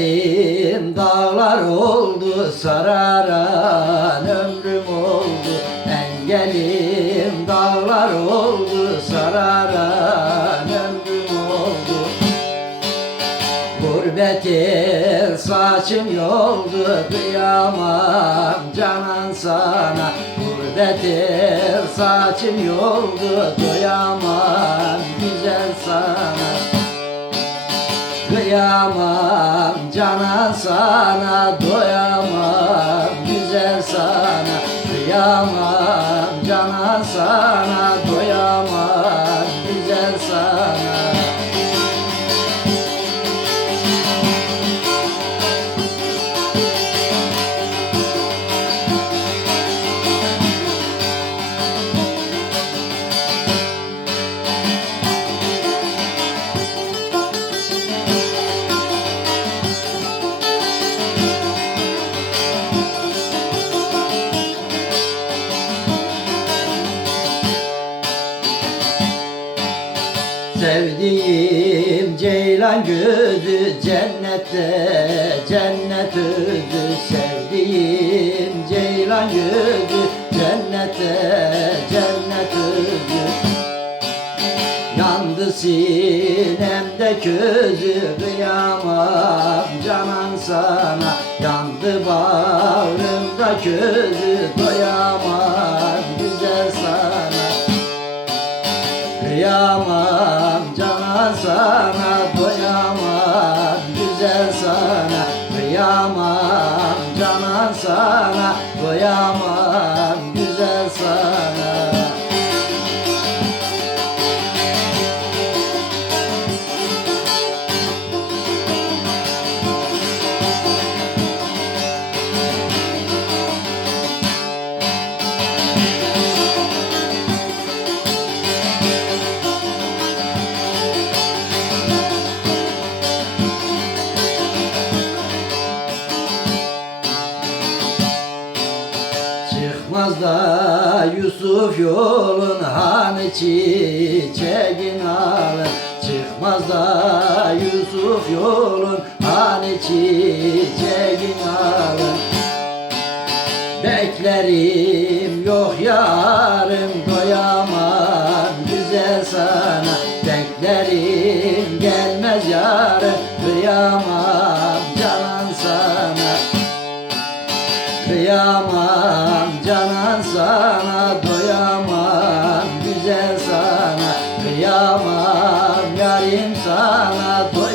Engelim dağlar oldu sararan ömrüm oldu. Engelim dağlar oldu sararan ömrüm oldu. Gurbet el saçım yoldu kıyamam canan sana. Gurbet el saçım yoldu doyamam güzel sana. Kıyamam canan sana doyamam ceylan gözü cennette cennet özü Sevdiğim. Ceylan gözü cennette cennet özü. Yandı sinemde közü kıyamam. Canan sana Yandı bağrımda közü doyamam. Güzel sana Kıyamam. Canan sana güzel sana Kıyamam canan sana doyamam Da Yusuf yolun hani çiçeğin alın Çıkmaz da Yusuf yolun hani çiçeğin alın Beklerim yok yarım doyamam güzel sana. Beklerim gelmez yarım kıyamam Sana doyamam güzel sana. Kıyamam yarim sana doyamam